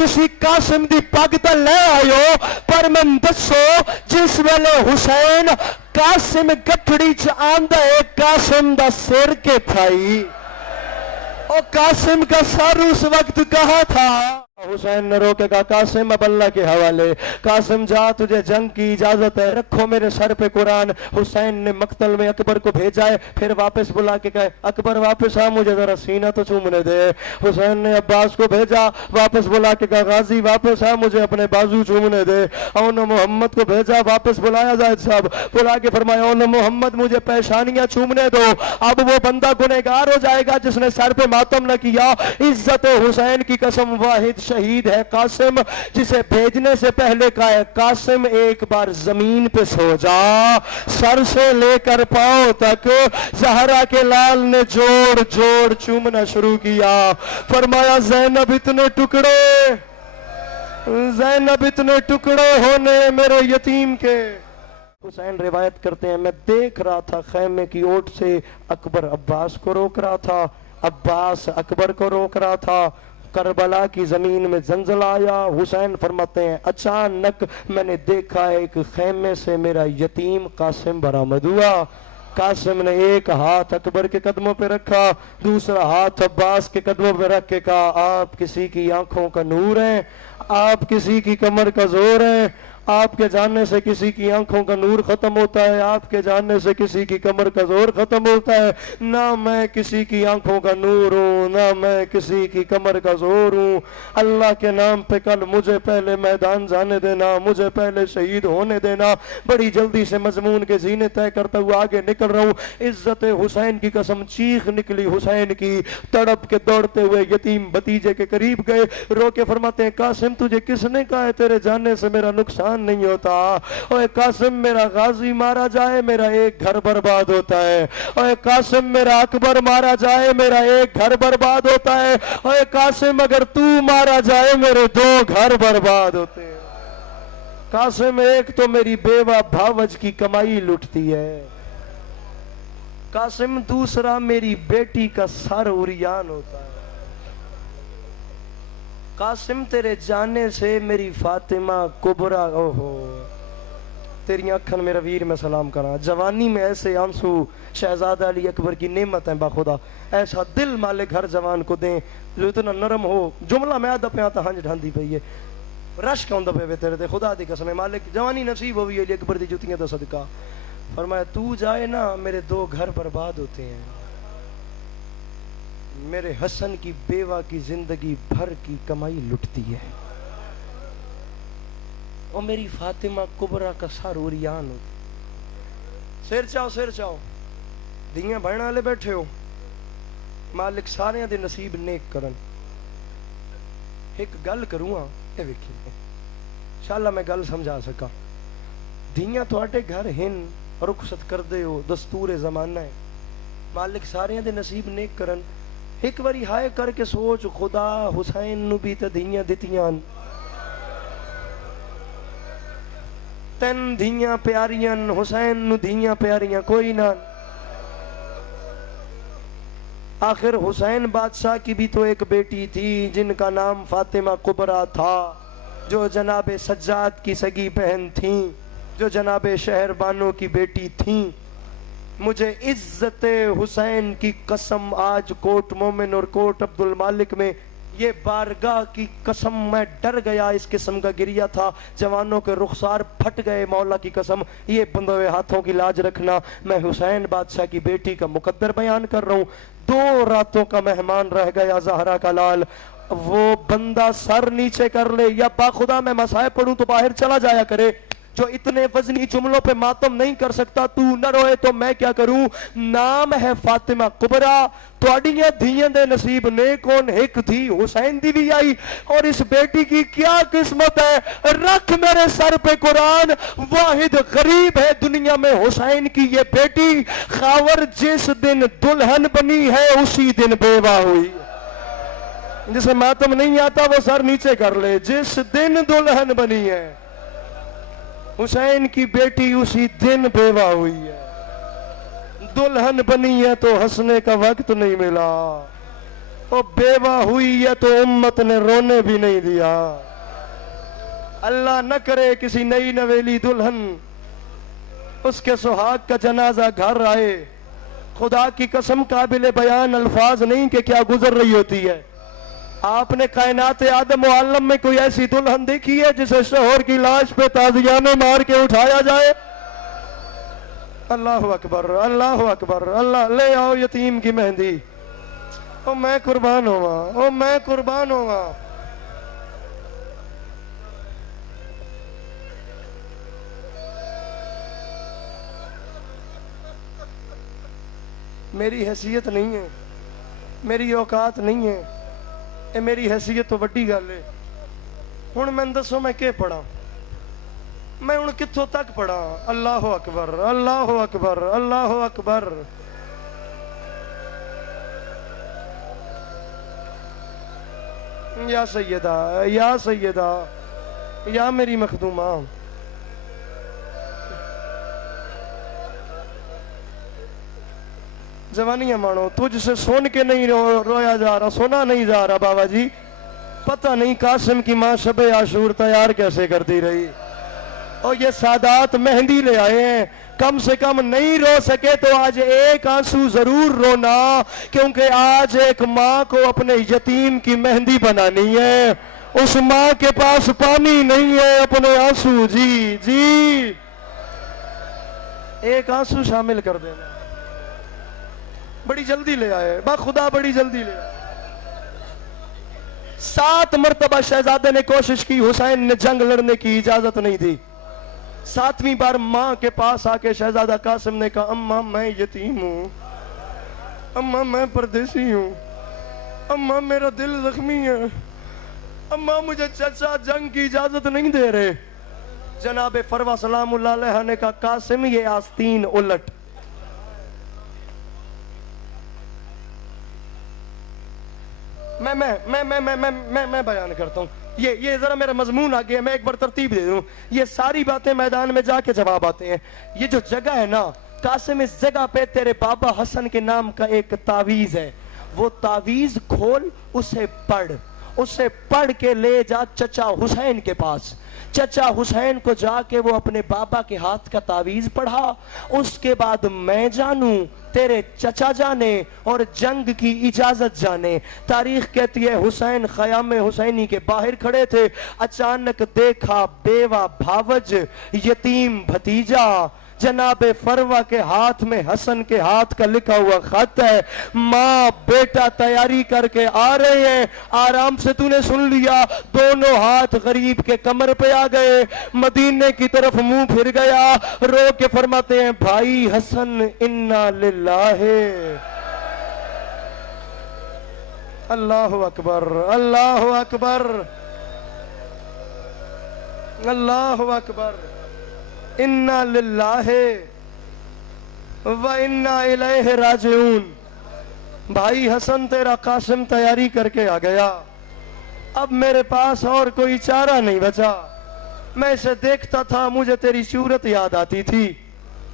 तुसी कासिम दी पग तो ले आयो, पर मैं दसो जिस वेले हुसैन कासिम गठड़ी च आंदा है, कासिम दा सिर के थाई, और कासिम का सर उस वक्त कहाँ था? हुसैन ने रोकेगा, कासिम अब अल्लाह के हवाले, कासिम जा तुझे जंग की इजाजत है, रखो मेरे सर पे कुरान। हुसैन ने मक्तल में अकबर को भेजा है, फिर वापस बुला के कहे अकबर वापस आ, मुझे जरा सीना तो चूमने दे। हुसैन ने अब्बास को भेजा, वापस बुला के कहा गाजी वापस आ, मुझे अपने बाजू चूमने दे। और मोहम्मद को भेजा, वापस बुलाया जायद साहब, बुला के फरमाया ओ मोहम्मद मुझे पेशानियां चूमने दो। अब वो बंदा गुनहगार हो जाएगा जिसने सर पे मातम न किया। इज्जत हुसैन की कसम, वाहिद शहीद है कासिम, जिसे भेजने से पहले कहा है कासिम एक बार जमीन पे सो जा। सर से लेकर पांव तक जहरा के लाल ने जोड़ जोड़ चूमना शुरू किया। फरमाया ज़ैनब इतने टुकड़े, ज़ैनब इतने टुकड़े होने मेरे यतीम के। हुसैन रिवायत करते हैं मैं देख रहा था खैमे की ओट से अकबर अब्बास को रोक रहा था, अब्बास अकबर को रोक रहा था। करबला की जमीन में जंजल आया। हुसैन फरमाते हैं अचानक मैंने देखा एक खैमे से मेरा यतीम कासिम बरामद हुआ। कासिम ने एक हाथ अकबर के कदमों पे रखा, दूसरा हाथ अब्बास के कदमों पे रख के कहा आप किसी की आंखों का नूर हैं, आप किसी की कमर का जोर हैं, आपके जानने से किसी की आंखों का नूर खत्म होता है, आपके जानने से किसी की कमर का जोर खत्म होता है। ना मैं किसी की आंखों का नूर हूँ, ना मैं किसी की कमर का जोर हूँ। अल्लाह के नाम पे कल मुझे पहले मैदान जाने देना, मुझे पहले शहीद होने देना। बड़ी जल्दी से मजमून के जीने तय करता हुआ आगे निकल रहा हूँ। इज्जत हुसैन की कसम, चीख निकली हुसैन की। तड़प के दौड़ते हुए यतीम भतीजे के करीब गए, रो के फरमाते हैं कासिम तुझे किसने कहा है तेरे जानने से मेरा नुकसान नहीं होता? ओए कासिम मेरा गाजी मारा जाए मेरा एक घर बर्बाद होता है। ओए कासिम मेरा अकबर मारा जाए मेरा एक घर बर्बाद होता है। ओए कासिम अगर तू मारा जाए मेरे दो घर बर्बाद होते हैं। कासिम एक तो मेरी बेवा भावज की कमाई लुटती है, कासिम दूसरा मेरी बेटी का सर उरियान होता है। कासिम तेरे जाने से मेरी फातिमा कुबरा, ओहो तेरी अखन मेरा वीर मैं सलाम करा। जवानी में ऐसे आंसू शहजादा अली अकबर की नेमत है बाखुदा। ऐसा दिल मालिक हर जवान को दें जो इतना नरम हो। जुमला मैं आदा पे आता हंज ढांदी पई है, रश कौन दबे वे तेरे ते खुदा दी कसम मालिक जवानी नसीब हो अली अकबर दी जुतियां दा सदका। फरमाया तू जाए ना मेरे दो घर बर्बाद होते हैं, मेरे हसन की बेवा की जिंदगी भर की कमाई लुटती है, और मेरी फातिमा कुबरा का सर उरियान होती। सिर चाओ सिर चाओ, दियां भैन वाले बैठे हो, मालिक सारे दे नसीब नेक करन। एक गल करूँगा ये वेखी इंशाअल्लाह मैं गल समझा सका। दियां थोड़े घर हिन रुखसत कर दे हो, दस्तूर जमाना है, मालिक सारे दे नसीब नेक करन। एक बारी हाय करके सोच खुदा हुसैन नू भी तो दियां दितियां, तन दियां प्यारियां हुसैन नू दियां प्यारियां कोई ना। आखिर हुसैन बादशाह की भी तो एक बेटी थी जिनका नाम फातिमा कुबरा था, जो जनाबे सज्जाद की सगी बहन थी, जो जनाबे शहरबानो की बेटी थी। मुझे इज्जत हुसैन की कसम आज कोट मोमिन और कोट अब्दुल मालिक में ये बारगाह की कसम मैं डर गया। इस किस्म का गिरिया था, जवानों के रुखसार फट गए। मौला की कसम ये बंधे हाथों की लाज रखना। मैं हुसैन बादशाह की बेटी का मुकद्दर बयान कर रहा हूँ। 2 रातों का मेहमान रह गया ज़हरा का लाल। वो बंदा सर नीचे कर ले या बाखुदा मैं मसाए पढ़ूं तो बाहर चला जाया करे, जो इतने वजनी जुमलों पे मातम नहीं कर सकता। तू न रोए तो मैं क्या करूं। नाम है फातिमा कुबरा, तुहाड़ियां धीयां दे नसीब ने कौन एक थी हुसैन दी भी आई, और इस बेटी की क्या किस्मत है। रख मेरे सर पे कुरान, वाहिद गरीब है दुनिया में हुसैन की ये बेटी। खावर जिस दिन दुल्हन बनी है उसी दिन बेवा हुई। जिसे मातम नहीं आता वो सर नीचे कर ले। जिस दिन दुल्हन बनी है हुसैन की बेटी उसी दिन बेवा हुई है। दुल्हन बनी है तो हंसने का वक्त नहीं मिला। वो बेवा हुई है तो उम्मत ने रोने भी नहीं दिया। अल्लाह न करे किसी नई नवेली दुल्हन उसके सुहाग का जनाजा घर आए, खुदा की कसम काबिल बयान अल्फाज नहीं कि क्या गुजर रही होती है। आपने कायनात आदम व आलम में कोई ऐसी दुल्हन देखी है जिसे शोहर की लाश पे ताजियाने मार के उठाया जाए? अल्लाह अकबर, अल्लाह अकबर। अल्लाह ले आओ यतीम की मेहंदी। ओ मैं कुर्बान होगा, ओ मैं कुर्बान होगा। मेरी हैसियत नहीं है, मेरी औकात नहीं है, ये मेरी हैसियत तो वड्डी गल है। हुण मैं दसो मैं के पढ़ा, मैं हुण कित्थों तक पढ़ा? अल्लाह अकबर, अल्लाह अकबर, अल्लाह अकबर। या सैयदा, या सैयदा, या मेरी मखदूमा। जवानियां मानो, तुझसे सुन के नहीं रोया जा रहा, सुना नहीं जा रहा बाबा जी। पता नहीं कासिम की माँ शबे आशूर तैयार कैसे करती रही। और ये सादात मेहंदी ले आए हैं, कम से कम नहीं रो सके तो आज एक आंसू जरूर रोना, क्योंकि आज एक माँ को अपने यतीम की मेहंदी बनानी है। उस माँ के पास पानी नहीं है, अपने आंसू। जी जी, एक आंसू शामिल कर देना। बड़ी जल्दी ले आए बा खुदा, बड़ी जल्दी ले आए। 7 मरतबा शहजादे ने कोशिश की, हुसैन ने जंग लड़ने की इजाजत नहीं दी। 7वीं बार मां के पास आके शहजादा कासिम ने कहा, अम्मा मैं यतीम हूं, अम्मा मैं परदेसी हूं, अम्मा मेरा दिल जख्मी है, अम्मा मुझे चचा जंग की इजाजत नहीं दे रहे। जनाबे फरवा सलामुल्लाह अलैहा ने कहा, कासिम ये आस्तीन उलट। मैं बयान करता हूँ। ये जरा मेरा मजमून आ गया, मैं एक बार तरतीब दे दूं। ये सारी बातें मैदान में जाके जवाब आते हैं। ये जो जगह है ना कासिम, इस जगह पे तेरे बाबा हसन के नाम का एक तावीज है। वो तावीज खोल, उसे पढ़ के ले जा चचा हुसैन के पास। चचा हुसैन को जाके वो अपने बाबा के हाथ का तावीज पढ़ा। उसके बाद मैं जानूं, तेरे चचा जाने और जंग की इजाजत जाने। तारीख कहती है हुसैन ख़याम हुसैनी के बाहर खड़े थे, अचानक देखा बेवा भावज यतीम भतीजा। जनाबे फरवा के हाथ में हसन के हाथ का लिखा हुआ खत है, माँ बेटा तैयारी करके आ रहे हैं। आराम से तूने सुन लिया। दोनों हाथ गरीब के कमर पे आ गए, मदीने की तरफ मुंह फिर गया, रो के फरमाते हैं, भाई हसन इन्ना लिल्लाहि। अल्लाह अकबर, अल्लाह अकबर, अल्लाह अकबर। इन्ना लिल्लाहि व इन्ना इलैहि राजिऊन। भाई हसन तेरा कासिम तैयारी करके आ गया, अब मेरे पास और कोई चारा नहीं बचा। मैं इसे देखता था, मुझे तेरी सूरत याद आती थी।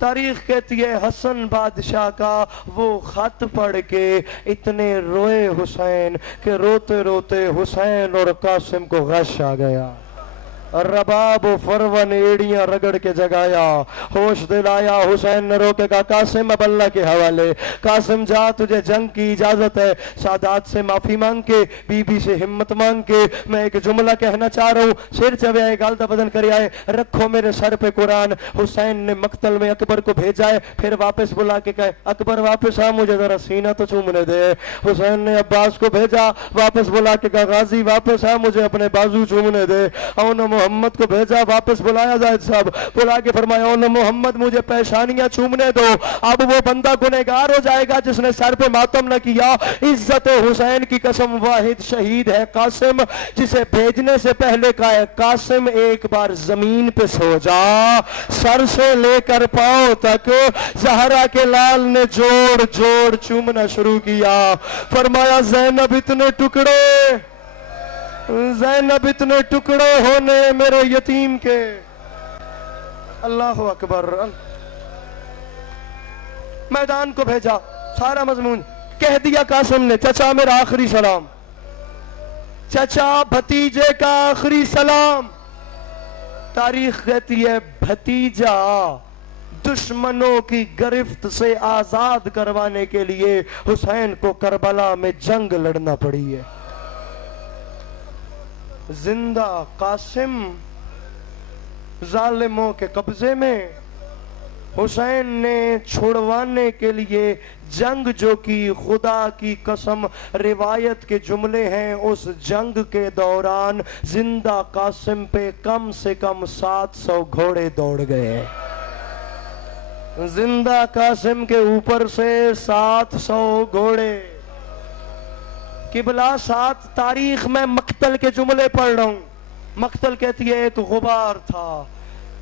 तारीख कहती है हसन बादशाह का वो खत पढ़ के इतने रोए हुसैन कि रोते रोते हुसैन और कासिम को गश आ गया। रबाब फरवा ने एड़ियां रगड़ के जगाया, होश दिलाया। हुसैन ने रोके कहा, कासिम अब अल्लाह के हवाले, कासिम जा तुझे जंग की इजाजत है। सादात से माफी मांग के, बीबी से हिम्मत मांग के मैं एक जुमला कहना चाह रहा हूँ। सिर चवे गालता बदन कर आए, रखो मेरे सर पे कुरान। हुसैन ने मकतल में अकबर को भेजा है, फिर वापस बुला के कहे, अकबर वापस आ, मुझे जरा सीना तो चूमने दे। हुसैन ने अब्बास को भेजा, वापस बुला के कहा, गाजी वापस आ, मुझे अपने बाजू चूमने दे। मोहम्मद को भेजा, वापस बुलाया जायद साहब, बुला के फरमाया, ओ मोहम्मद मुझे पेशानियां चूमने दो। अब वो बंदा गुनहगार हो जाएगा जिसने सर पे मातम न किया। इज्जत हुसैन की कसम, वाहिद शहीद है कासिम, जिसे भेजने से पहले कहा है, कासिम एक बार जमीन पे सो जा। सर से लेकर पांव तक जहरा के लाल ने जोड़ जोड़ चूमना शुरू किया। फरमाया, ज़ैनब इतने टुकड़े, ज़ैनब इतने टुकड़े होने मेरे यतीम के। अल्लाह अकबर। मैदान को भेजा, सारा मजमून कह दिया कासिम ने, चचा मेरा आखिरी सलाम, चचा भतीजे का आखिरी सलाम। तारीख कहती है भतीजा दुश्मनों की गिरफ्त से आजाद करवाने के लिए हुसैन को करबला में जंग लड़ना पड़ी है। जिंदा कासिम जालिमों के कब्जे में, हुसैन ने छुड़वाने के लिए जंग जो की, खुदा की कसम रिवायत के जुमले हैं, उस जंग के दौरान जिंदा कासिम पे कम से कम 700 घोड़े दौड़ गए। जिंदा कासिम के ऊपर से 700 घोड़े। किबला 7 तारीख में मक्तल के जुमले पढ़ रहा हूं। मक्तल कहती है एक गुबार था,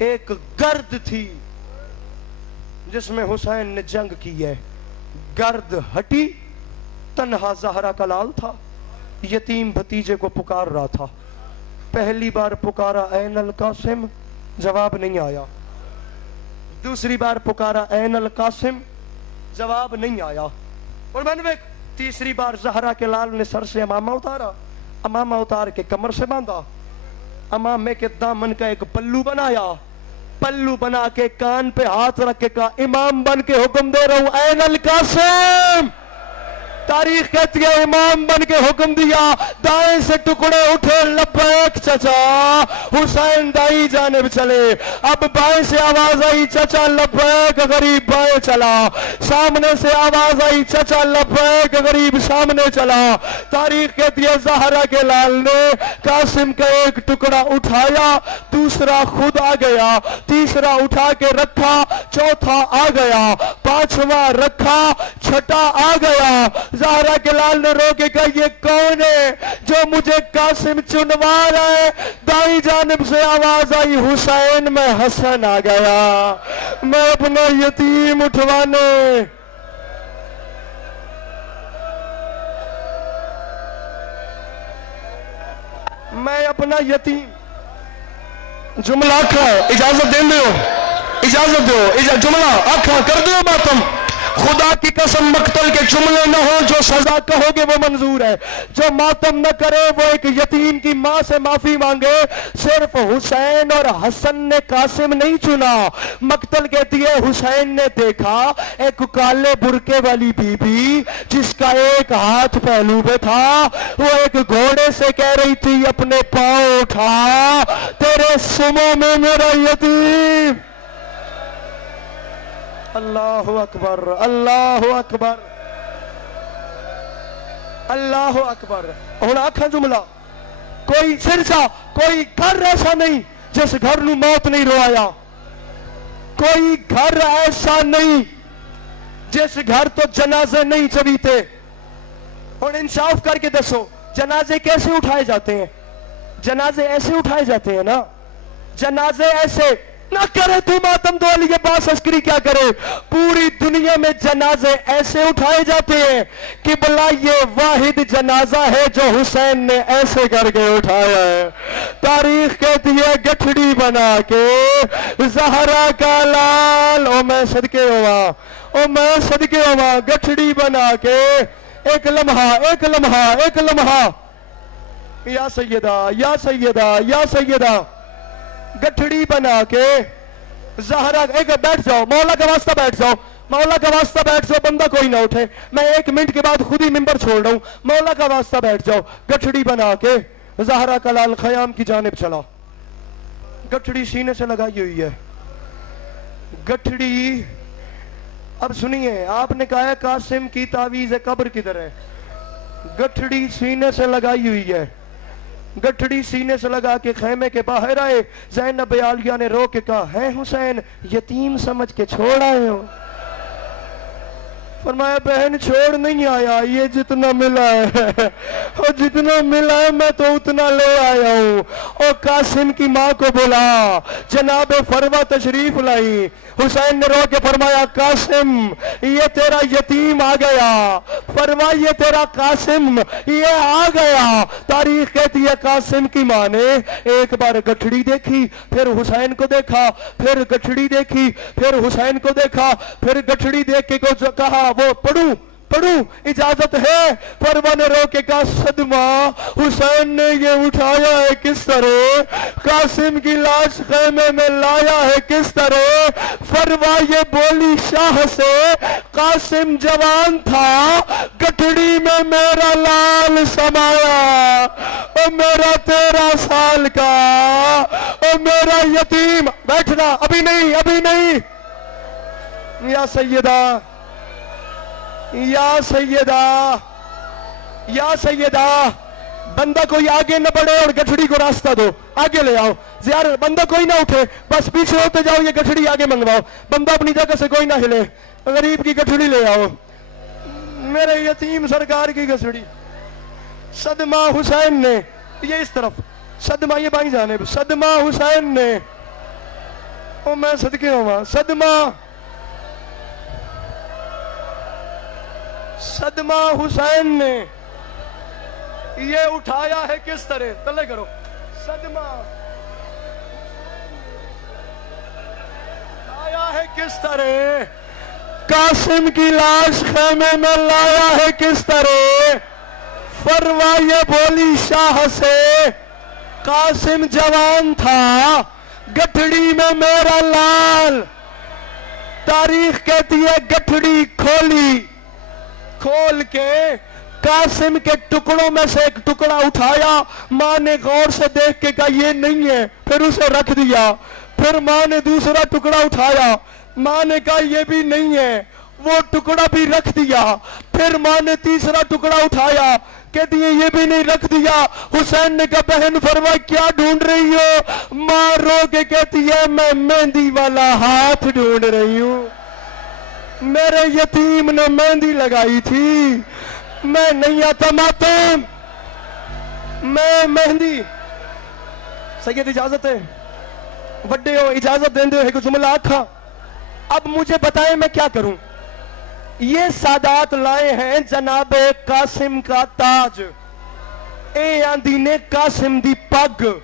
एक गर्द थी जिसमें हुसैन ने जंग की है। गर्द हटी, तन्हा ज़हरा का लाल था, यतीम भतीजे को पुकार रहा था। पहली बार पुकारा ऐनल कासिम, जवाब नहीं आया। दूसरी बार पुकारा ऐनल कासिम, जवाब नहीं आया। और मैंने तीसरी बार ज़हरा के लाल ने सर से अमामा उतारा, अमामा उतार के कमर से बांधा, अमामे के दामन का एक पल्लू बनाया, पल्लू बना के कान पे हाथ रख के कहा इमाम बन के हुक्म दे रहा हूं ऐनल कासिम। तारीख कहती है इमाम बन के हुक्म दिया, दाएं से टुकड़े उठे, लब्बैक चचा। हुसैन दाई जानिब चले। अब बाएं से आवाज आई चचा लब्बैक, गरीब बाएं चला। सामने से आवाज आई चचा लब्बैक, गरीब सामने चला। तारीख कहती है ज़हरा के लाल ने कासिम का एक टुकड़ा उठाया, दूसरा खुद आ गया, तीसरा उठा के रखा, चौथा आ गया, पांचवा रखा, छठा आ गया। ज़हरा के लाल ने रो के कहा ये कौन है जो मुझे कासिम चुनवा रहा है? दाई जानिब से आवाज आई हुसैन में हसन आ गया, मैं अपना यतीम उठवाने। मैं अपना यतीम जुमला आखा इजाजत दे दो, इजाजत दो, जुमला आखा कर दो मातम। खुदा की कसम मक्तल के जुमले न हो, जो सजा कहोगे वो मंजूर है। जो मातम न करे वो एक यतीम की मां से माफी मांगे। सिर्फ हुसैन और हसन ने कासिम नहीं चुना। मक्तल कहती है हुसैन ने देखा एक काले बुरके वाली बीबी जिसका एक हाथ पहलू पे था, वो एक घोड़े से कह रही थी अपने पांव उठा, तेरे सुमो में मेरा यतीम। अल्लाह अकबर, अल्लाह अकबर, अल्लाह अकबर। हुण आखा जुमला, कोई सिरसा, कोई घर ऐसा नहीं जिस घर नू मौत नहीं रोआया, कोई घर ऐसा नहीं जिस घर तो जनाजे नहीं चवीते। हुण इंसाफ करके दसो जनाजे कैसे उठाए जाते हैं? जनाजे ऐसे उठाए जाते हैं ना, जनाजे ऐसे ना करे तू मातम दो अली अब्बास अस्करी क्या करे, पूरी दुनिया में जनाजे ऐसे उठाए जाते हैं कि भला ये वाहिद जनाजा है जो हुसैन ने ऐसे करके उठाया है। तारीख कहती है गठड़ी बना के ज़हरा का लाल, ओ मैं सदके हुआ, ओ मैं सदके हुआ, गठड़ी बना के एक लम्हा, एक लम्हा, एक लम्हा, या सैयदा, या सैयदा, या सैयदा, गठड़ी बना के ज़हरा। एक बैठ जाओ, मौला का वास्ता बैठ जाओ, मौला का वास्ता बैठ जाओ, बंदा कोई ना उठे, मैं 1 मिनट के बाद खुद ही मिंबर छोड़ रहा हूं, मौला का वास्ता बैठ जाओ। गठड़ी बना के ज़हरा का लाल ख़याम की जानिब चला, गठड़ी सीने से लगाई हुई है। गठड़ी, अब सुनिए, आपने कहा कासिम की तावीज़ कब्र किधर है? गठड़ी सीने से लगाई हुई है। गठड़ी सीने से लगा के खेमे के बाहर आए। ज़ैनब आलिया ने रो के कहा है हुसैन यतीम समझ के छोड़ आए हो? फरमाया बहन छोड़ नहीं आया, ये जितना मिला है और जितना मिला है मैं तो उतना ले आया हूं। और कासिम की मां को बुला, जनाब फरवा तशरीफ लाई। हुसैन ने रो के फरमाया कासिम ये तेरा यतीम आ गया, फरवा ये तेरा कासिम ये आ गया। तारीख कहती है कासिम की मां ने एक बार गठड़ी देखी, फिर हुसैन को देखा, फिर गठड़ी देखी, फिर हुसैन को देखा, फिर गठड़ी देख के को कहा वो पढ़ू, पढ़ूं? इजाजत है? फरवा ने रोके का सदमा हुसैन ने ये उठाया है किस तरह, कासिम की लाश खेमे में लाया है किस तरह। फरवा ये बोली शाह से, कासिम जवान था, गठड़ी में मेरा लाल समाया, ओ मेरा 13 साल का, ओ मेरा यतीम। बैठना, अभी नहीं, अभी नहीं। या सैयदा, या सैयदा, या सैयदा, बंदा कोई आगे न बढ़े और गठड़ी को रास्ता दो, आगे ले आओ। यार बंदा कोई ना उठे, बस पीछे होते जाओ, ये गठड़ी आगे मंगवाओ। बंदा अपनी जगह से कोई ना हिले, गरीब की गठड़ी ले आओ, मेरे यतीम सरकार की गठड़ी। सदमा हुसैन ने, ये इस तरफ सदमा, ये बाई जाने, सदमा हुसैन ने, ओ मैं सदके हुआ, सदमा हुसैन ने ये उठाया है किस तरह, तले करो। सदमा उठाया है किस तरह, कासिम की लाश खेमे में लाया है किस तरह। फरवा ये बोली शाह से, कासिम जवान था, गठड़ी में मेरा लाल। तारीख कहती है गठड़ी खोली, खोल के कासिम के टुकड़ों में से एक टुकड़ा उठाया। मां ने गौर से देख के कहा ये नहीं है, फिर उसे रख दिया। फिर मां ने दूसरा टुकड़ा उठाया, मां ने कहा ये भी नहीं है, वो टुकड़ा भी रख दिया। फिर मां ने तीसरा टुकड़ा उठाया, कहती है ये भी नहीं, रख दिया। हुसैन ने कहा बहन फरमाए क्या ढूंढ रही हो? मां रो के कहती है मैं मेहंदी वाला हाथ ढूंढ रही हूं, मेरे यतीम ने मेहंदी लगाई थी, मैं नहीं आता मातम, मैं मेहंदी। सैयद इजाजत है, बड्डे हो इजाजत देंदे हो, एक जुमला आखा। अब मुझे बताएं मैं क्या करूं? ये सादात लाए हैं जनाबे कासिम का ताज, ए आंदी ने कासिम दी पग।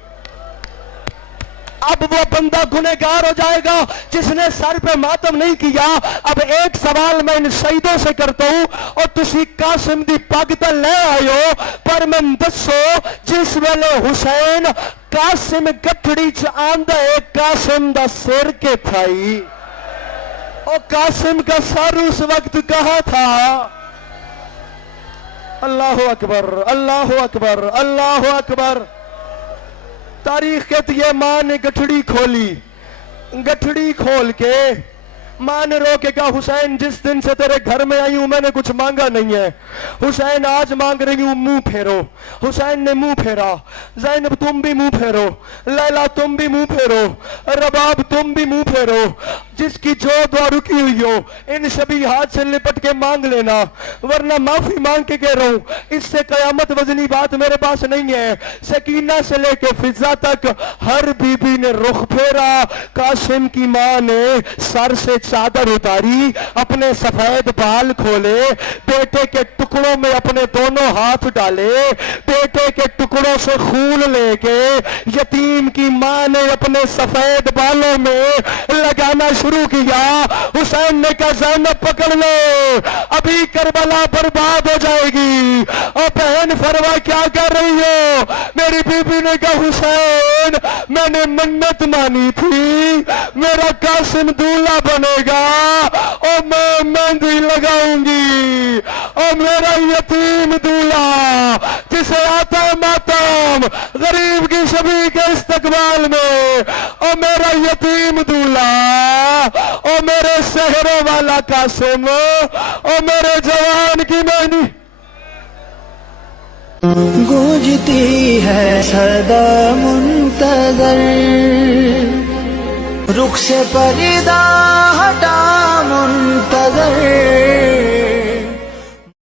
अब वो बंदा गुनहगार हो जाएगा जिसने सर पे मातम नहीं किया। अब एक सवाल मैं इन शहीदों से करता हूं, और तुसी कासिम दी पग तो ले आयो, पर मैं दसो जिस वेले हुसैन कासिम गठड़ी च आंदा है, कासिम दा सिर के थाई, और कासिम का सर उस वक्त कहां था? अल्लाह अकबर, अल्लाह अकबर, अल्लाह अकबर। तारीख कहती है मां ने गठड़ी खोली, गठड़ी खोल के मां ने रो के कहा हुसैन जिस दिन से तेरे घर में आई हूं मैंने कुछ मांगा नहीं है, हुसैन आज मांग रही हूं, मुंह फेरो। हुसैन ने मुंह फेरा। ज़ैनब तुम भी मुंह फेरो, लैला तुम भी मुंह फेरो, रबाब तुम भी मुंह फेरो। जिसकी जो दुआ रुकी हुई हो इन सभी हाथ से लिपट के मांग लेना, वरना माफी मांग के कह रहा हूं इससे कयामत वजनी बात मेरे पास नहीं है। सकीना से लेके फिजा तक हर बीबी ने रुख फेरा। कासिम की मां ने सर से चादर उतारी, अपने सफेद बाल खोले, बेटे के टुकड़ों में अपने दोनों हाथ डाले, बेटे के टुकड़ों से खून लेके यतीम की मां ने अपने सफेद बालों में लगाना शुरू किया। हुसैन ने कहा ज़ैनब पकड़ लो, अभी करबला बर्बाद हो जाएगी। और बहन फरवा क्या कर रही हो? मेरी बीबी ने कहा हुसैन मैंने मन्नत मानी थी मेरा कासिम दूल्हा बनेगा और मैं मेहंदी लगाऊंगी, और मेरा यतीम दूल्हा जिसे आता है मातम गरीब की सभी के इस्तकबाल में, और मेरा यतीम दूल्हा, और मेरे शहरों वाला कासिम, और मेरे जवान की मेहंदी। गूंजती है सदा मुंतज़र, रुख से पर्दा हटा मुंतज़र,